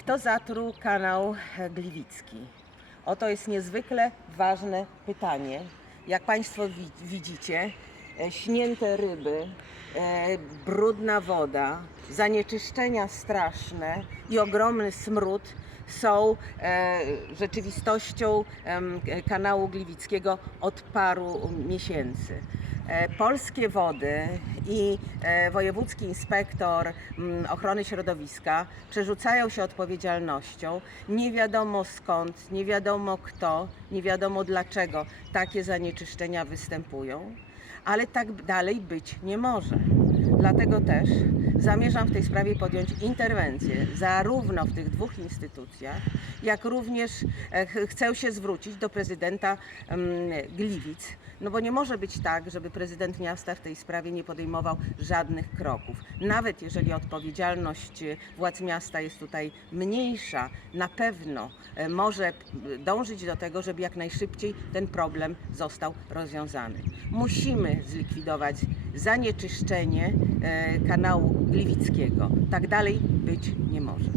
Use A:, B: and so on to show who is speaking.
A: Kto zatruł kanał Gliwicki? Oto jest niezwykle ważne pytanie. Jak Państwo wi- widzicie, e, śnięte ryby, e, brudna woda, zanieczyszczenia straszne i ogromny smród są e, rzeczywistością kanału Gliwickiego od paru miesięcy. E, Polskie Wody i e, Wojewódzki Inspektor mm, Ochrony Środowiska przerzucają się odpowiedzialnością. Nie wiadomo skąd, nie wiadomo kto, nie wiadomo dlaczego takie zanieczyszczenia występują, ale tak dalej być nie może. Dlatego też zamierzam w tej sprawie podjąć interwencję zarówno w tych dwóch instytucjach, jak również e, ch- chcę się zwrócić do prezydenta em, Gliwic, no bo nie może być tak, żeby prezydent miasta w tej sprawie nie podejmował żadnych kroków. Nawet jeżeli odpowiedzialność e, władz miasta jest tutaj mniejsza, na pewno e, może dążyć do tego, żeby jak najszybciej ten problem został rozwiązany. Musimy zlikwidować zanieczyszczenie E, kanału Gliwickiego. Tak dalej być nie może.